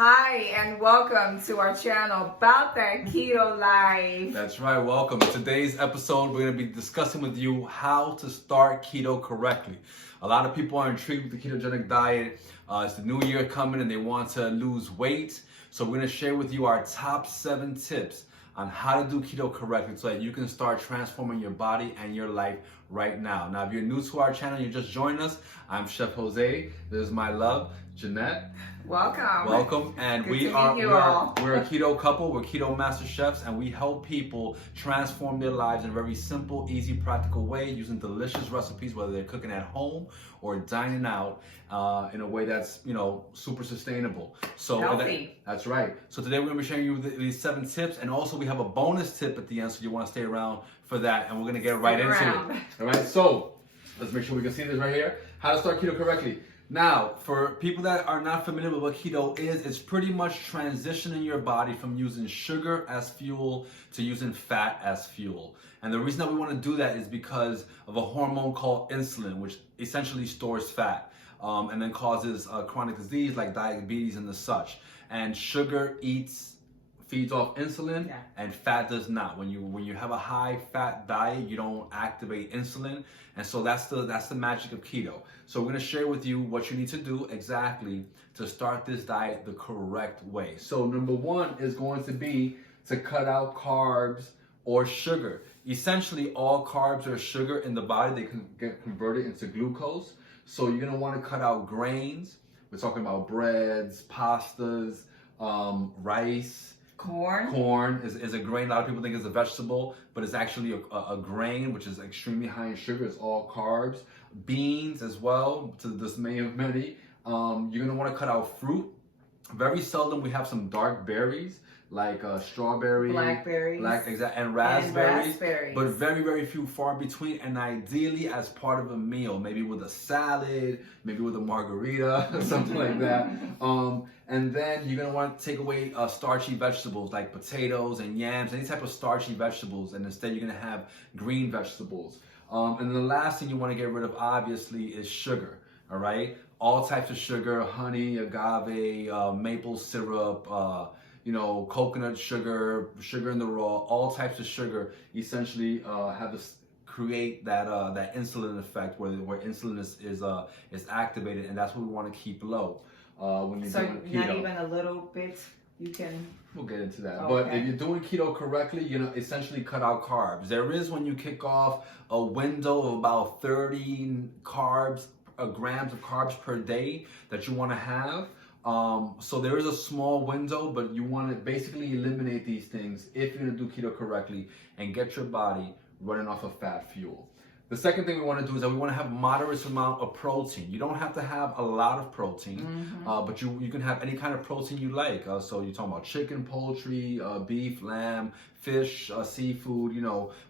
Hi, and welcome to our channel, Bout That Keto Life. That's right, welcome. In today's episode, we're going to be discussing with you how to start keto correctly. A lot of people are intrigued with the ketogenic diet. It's the new year coming and they want to lose weight. So we're going to share with you our top 7 tips on how to do keto correctly so that you can start transforming your body and your life right now. Now, if you're new to our channel, you just joined us, I'm Chef Jose. This is my love, Jeanette. Welcome. And Good we're a keto couple. We're keto master chefs, and we help people transform their lives in a very simple, easy, practical way using delicious recipes, whether they're cooking at home or dining out in a way that's, super sustainable. So healthy. That's right. So today we're going to be sharing you these 7 tips, and also we have a bonus tip at the end, so you want to stay around for that, and we're going to get right into it. All right. So let's make sure we can see this right here. How to start keto correctly. Now, for people that are not familiar with what keto is, it's pretty much transitioning your body from using sugar as fuel to using fat as fuel. And the reason that we want to do that is because of a hormone called insulin, which essentially stores fat and then causes chronic disease like diabetes and the such. And sugar feeds off insulin, and fat does not. When you have a high fat diet, you don't activate insulin, and so that's the magic of keto. So we're going to share with you what you need to do exactly to start this diet the correct way. So number 1 is going to be to cut out carbs or sugar. Essentially, all carbs or sugar in the body, they can get converted into glucose. So you're going to want to cut out grains. We're talking about breads, pastas, rice. Corn is a grain. A lot of people think it's a vegetable, but it's actually a grain, which is extremely high in sugar. It's all carbs. Beans as well, to the dismay of many. You're going to want to cut out fruit. Very seldom we have some dark berries like strawberry, blackberries, and raspberries, but very, very few, far between, and ideally as part of a meal, maybe with a salad, maybe with a margarita, something like that. And then you're going to want to take away starchy vegetables like potatoes and yams, any type of starchy vegetables, and instead you're going to have green vegetables. And the last thing you want to get rid of, obviously, is sugar, all right? All types of sugar, honey, agave, maple syrup, coconut sugar, sugar in the raw, all types of sugar essentially have this create that insulin effect where insulin is activated, and that's what we want to keep low when you're doing keto. Not even a little bit, you can. We'll get into that. Okay. But if you're doing keto correctly, essentially cut out carbs. There is, when you kick off, a window of about 30 grams of carbs per day that you want to have. So there is a small window, but you want to basically eliminate these things if you're going to do keto correctly and get your body running off of fat fuel. The second thing we want to do is that we want to have moderate amount of protein. You don't have to have a lot of protein, but you can have any kind of protein you like. So you're talking about chicken, poultry, beef, lamb, fish, seafood,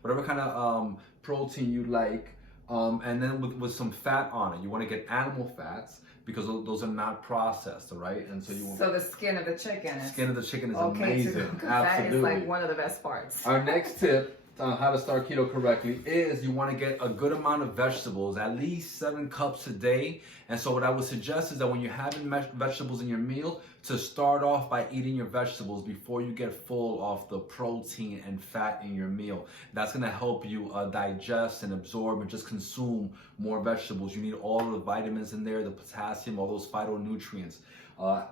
whatever kind of protein you like. And then with some fat on it. You want to get animal fats, because those are not processed, all right? And so So the skin of the chicken. Skin of the chicken is amazing. So that is like one of the best parts. Our next tip on how to start keto correctly is you want to get a good amount of vegetables, at least 7 cups a day. And so what I would suggest is that when you're having vegetables in your meal, to start off by eating your vegetables before you get full of the protein and fat in your meal. That's going to help you digest and absorb and just consume more vegetables. You need all of the vitamins in there, the potassium, all those phytonutrients.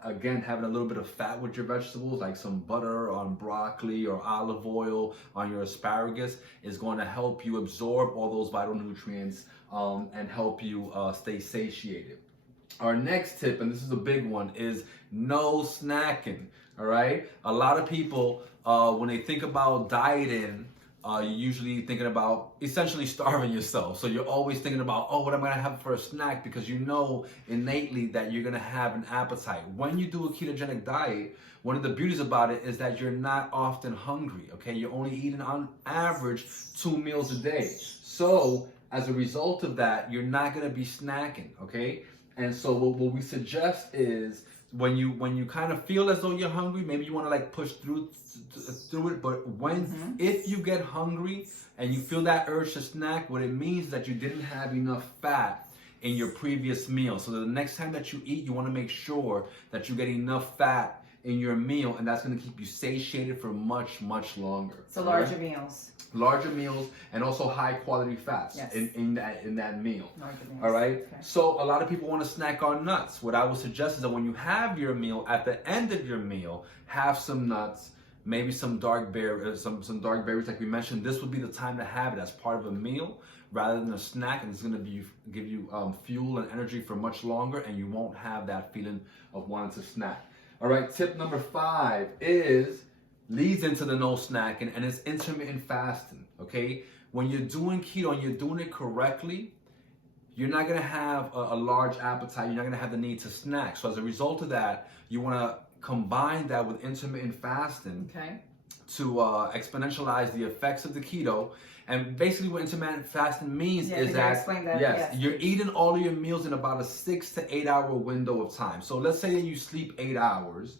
Again, having a little bit of fat with your vegetables, like some butter on broccoli or olive oil on your asparagus, is going to help you absorb all those vital nutrients and help you stay satiated. Our next tip, and this is a big one, is no snacking, all right? A lot of people, when they think about dieting, you're usually thinking about essentially starving yourself. So you're always thinking about, what am I gonna have for a snack? Because you know innately that you're gonna have an appetite. When you do a ketogenic diet, one of the beauties about it is that you're not often hungry, okay? You're only eating on average 2 meals a day. So as a result of that, you're not gonna be snacking, okay? And so what we suggest is when you kind of feel as though you're hungry, maybe you want to push through it, but if you get hungry and you feel that urge to snack, what it means is that you didn't have enough fat in your previous meal. So the next time that you eat, you want to make sure that you get enough fat in your meal, and that's going to keep you satiated for much, much longer. So larger meals. Larger meals, and also high quality fats Yes. in that meal. Larger meals. All right. Okay. So a lot of people want to snack on nuts. What I would suggest is that when you have your meal, at the end of your meal, have some nuts, maybe some dark berries like we mentioned. This would be the time to have it as part of a meal rather than a snack, and it's going to give you fuel and energy for much longer, and you won't have that feeling of wanting to snack. All right. Tip number 5 leads into the no snacking, and it's intermittent fasting. Okay, when you're doing keto and you're doing it correctly, you're not going to have a large appetite. You're not going to have the need to snack. So as a result of that, you want to combine that with intermittent fasting to exponentialize the effects of the keto. And basically what intermittent fasting means is that, you're eating all of your meals in about a 6 to 8 hour window of time. So let's say that you sleep 8 hours.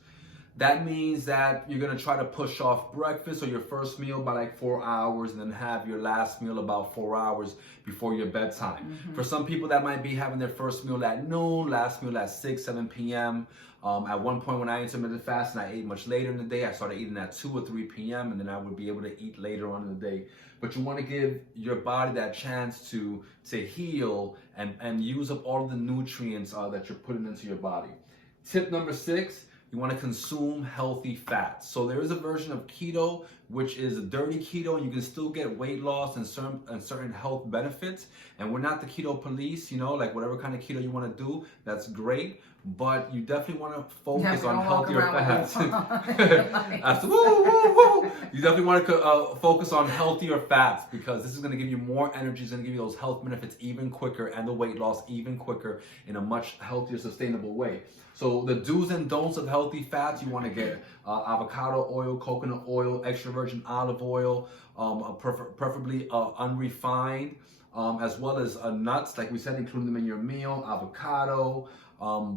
That means that you're going to try to push off breakfast or your first meal by like 4 hours, and then have your last meal about 4 hours before your bedtime. For some people, that might be having their first meal at noon, last meal at 6, 7 p.m. At one point when I intermittent fasted, I ate much later in the day. I started eating at 2 or 3 p.m. and then I would be able to eat later on in the day. But you want to give your body that chance to heal and use up all of the nutrients that you're putting into your body. Tip number 6. You want to consume healthy fats. So there is a version of keto, which is a dirty keto, and you can still get weight loss and certain health benefits. And we're not the keto police, like whatever kind of keto you want to do, that's great. But you definitely want to focus on healthier fats. You definitely want to focus on healthier fats, because this is going to give you more energy. It's going to give you those health benefits even quicker, and the weight loss even quicker in a much healthier, sustainable way. So the do's and don'ts of healthy fats, you want to get avocado oil, coconut oil, extra virgin olive oil, preferably unrefined, as well as nuts, like we said, including them in your meal, avocado,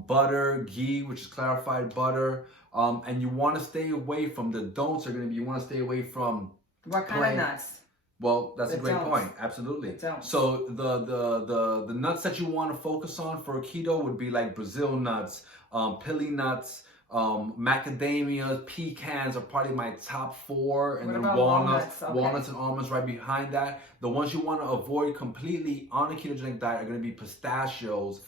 butter, ghee, which is clarified butter, and you want to stay away from the don'ts are going to be, you want to stay away from what kind of nuts? Well, that's a great point. Absolutely. So the nuts that you want to focus on for keto would be like Brazil nuts, pili nuts, macadamia, pecans are probably my top 4, and then walnuts, walnuts and almonds right behind that. The ones you want to avoid completely on a ketogenic diet are going to be pistachios.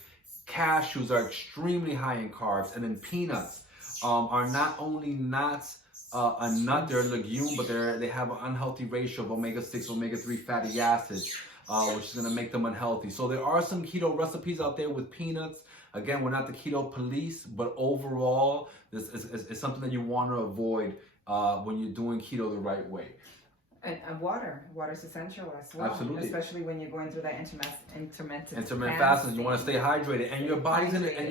Cashews are extremely high in carbs, and then peanuts are not only not a nut, they're a legume, but they have an unhealthy ratio of omega-6, omega-3 fatty acids, which is going to make them unhealthy. So there are some keto recipes out there with peanuts. Again, we're not the keto police, but overall, this is something that you want to avoid when you're doing keto the right way. And water. Water is essential as well. Absolutely. Especially when you're going through that intermittent fasting. You want to stay hydrated, and your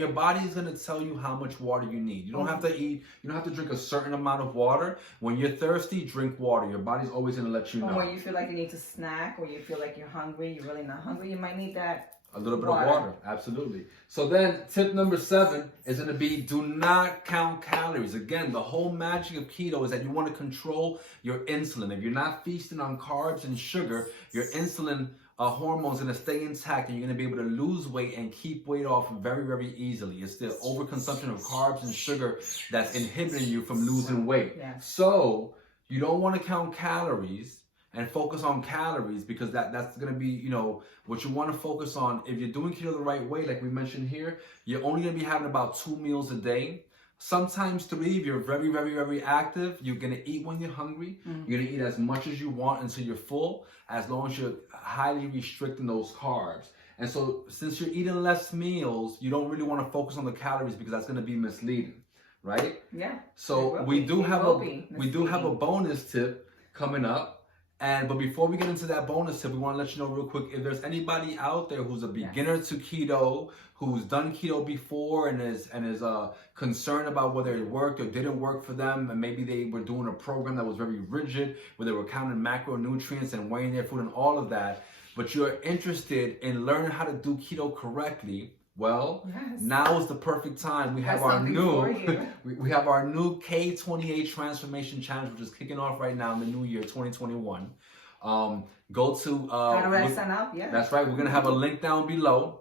body's gonna tell you how much water you need. You don't have to eat. You don't have to drink a certain amount of water. When you're thirsty, drink water. Your body's always gonna let you know. When you feel like you need to snack, or you feel like you're hungry, you're really not hungry, you might need that. A little bit of water, absolutely. So then tip number 7 is going to be, do not count calories. Again, the whole magic of keto is that you want to control your insulin. If you're not feasting on carbs and sugar, your insulin hormone is going to stay intact, and you're going to be able to lose weight and keep weight off very, very easily. It's the overconsumption of carbs and sugar that's inhibiting you from losing weight. Yes. So you don't want to count calories and focus on calories, because that's going to be, what you want to focus on. If you're doing keto the right way, like we mentioned here, you're only going to be having about 2 meals a day. Sometimes 3 if you're very, very, very active. You're going to eat when you're hungry. You're going to eat as much as you want until you're full, as long as you're highly restricting those carbs. And so since you're eating less meals, you don't really want to focus on the calories, because that's going to be misleading, right? Yeah. So we do have a bonus tip coming up. But before we get into that bonus tip, we want to let you know real quick, if there's anybody out there who's a beginner to keto, who's done keto before and is concerned about whether it worked or didn't work for them, and maybe they were doing a program that was very rigid, where they were counting macronutrients and weighing their food and all of that, but you're interested in learning how to do keto correctly, well, now is the perfect time. We have our new we have our new K28 transformation challenge, which is kicking off right now in the new year 2021. Go to how do I sign up? Yeah, that's right. We're gonna have a link down below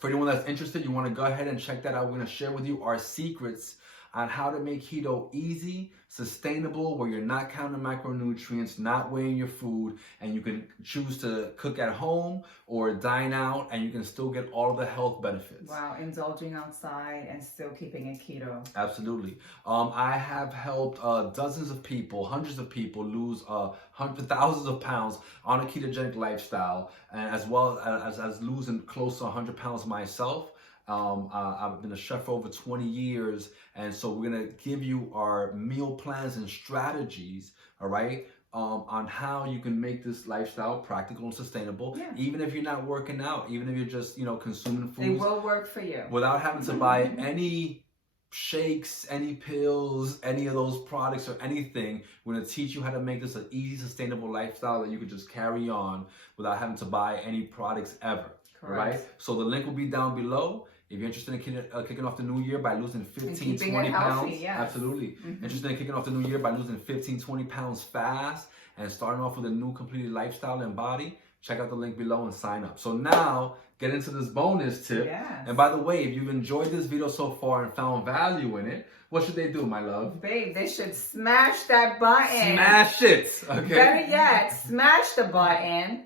for anyone that's interested. You want to go ahead and check that out. We're gonna share with you our secrets on how to make keto easy, sustainable, where you're not counting macronutrients, not weighing your food, and you can choose to cook at home or dine out, and you can still get all of the health benefits. Wow, indulging outside and still keeping it keto. Absolutely. I have helped dozens of people, hundreds of people lose thousands of pounds on a ketogenic lifestyle, and as well as losing close to 100 pounds myself. I've been a chef for over 20 years, and so we're gonna give you our meal plans and strategies, all right, on how you can make this lifestyle practical and sustainable, even if you're not working out, even if you're just, consuming foods. It will work for you. Without having to buy any shakes, any pills, any of those products or anything. We're going to teach you how to make this an easy, sustainable lifestyle that you can just carry on without having to buy any products ever. Correct. Right? So the link will be down below. If you're interested in kicking off the new year by losing 15, 20 pounds, absolutely. Interested in kicking off the new year by losing 15, 20 pounds fast and starting off with a new completed lifestyle and body, check out the link below and sign up. So now, get into this bonus tip. Yes. And by the way, if you've enjoyed this video so far and found value in it, what should they do, my love? Babe, they should smash that button. Smash it, okay? Better yet, smash the button,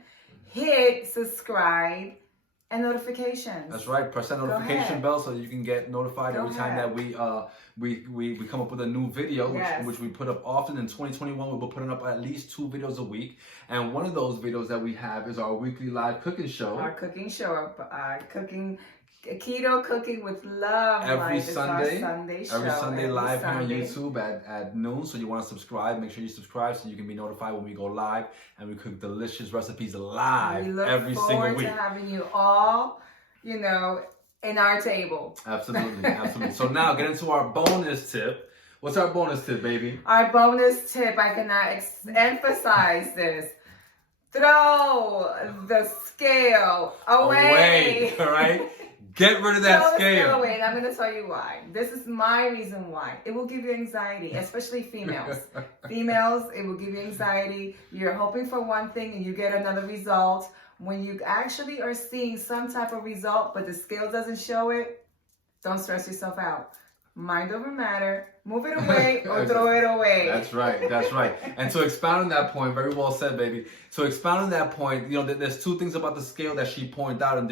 hit subscribe, and notifications. That's right. Press that notification bell so that you can get notified every time that we come up with a new video, which we put up often. In 2021, we'll be putting up at least 2 videos a week. And one of those videos that we have is our weekly live cooking show. Our cooking show, keto cooking with love. Every Sunday. Sunday show. Every Sunday live here on YouTube at noon. So you want to subscribe, make sure you subscribe so you can be notified when we go live and we cook delicious recipes live every single week. We look forward to having you all, in our table. Absolutely, absolutely. So now get into our bonus tip. What's our bonus tip, baby? Our bonus tip, I cannot emphasize this. Throw the scale away. All right? Get rid of that scale. Away, and I'm going to tell you why. This is my reason why. It will give you anxiety, especially females. Females, it will give you anxiety. You're hoping for one thing and you get another result. When you actually are seeing some type of result, but the scale doesn't show it, don't stress yourself out. Mind over matter. Move it away or throw it away. That's right. That's right. And to expound on that point, very well said, baby. So expound on that point, there's 2 things about the scale that she pointed out in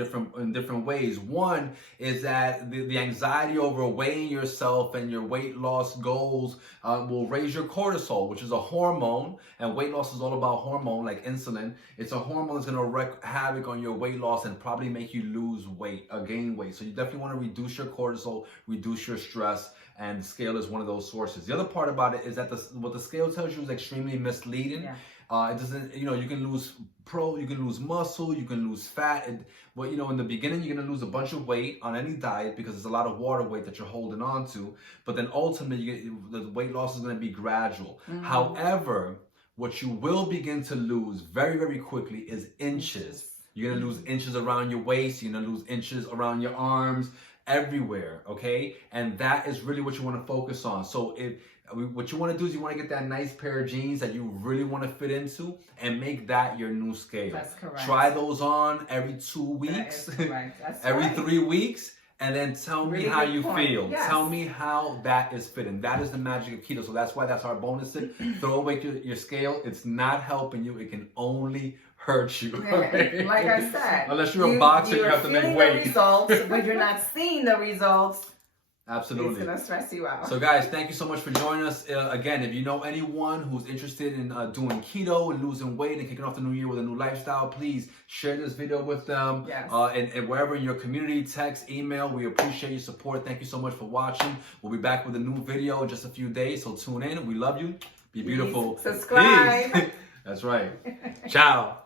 different ways. One is that the anxiety over weighing yourself and your weight loss goals will raise your cortisol, which is a hormone, and weight loss is all about hormone, like insulin. It's a hormone that's going to wreak havoc on your weight loss and probably make you lose weight, gain weight. So you definitely want to reduce your cortisol, reduce your stress. And the scale is one of those sources. The other part about it is that what the scale tells you is extremely misleading. It doesn't, you can lose muscle, you can lose fat. But in the beginning, you're gonna lose a bunch of weight on any diet because there's a lot of water weight that you're holding on to. But then ultimately, the weight loss is gonna be gradual. However, what you will begin to lose very, very quickly is inches. You're gonna lose inches around your waist. You're gonna lose inches around your arms. Everywhere, okay? And that is really what you want to focus on. So what you want to do is you want to get that nice pair of jeans that you really want to fit into and make that your new scale. That's correct. Try those on every 2 weeks, that is correct. That's every 3 weeks, and then tell me how you feel. Yes. Tell me how that is fitting. That is the magic of keto. So that's why that's our bonus tip. Throw away your scale. It's not helping you. It can only hurt you. Okay? Like I said, unless you're a boxer, you have to make weight. The results, but you're not seeing the results. Absolutely. It's gonna stress you out. So guys, thank you so much for joining us. Again, if you know anyone who's interested in doing keto and losing weight and kicking off the new year with a new lifestyle, please share this video with them. Yes. And wherever in your community, text, email, we appreciate your support. Thank you so much for watching. We'll be back with a new video in just a few days, so tune in. We love you. Be beautiful. Please subscribe. Please. That's right. Ciao.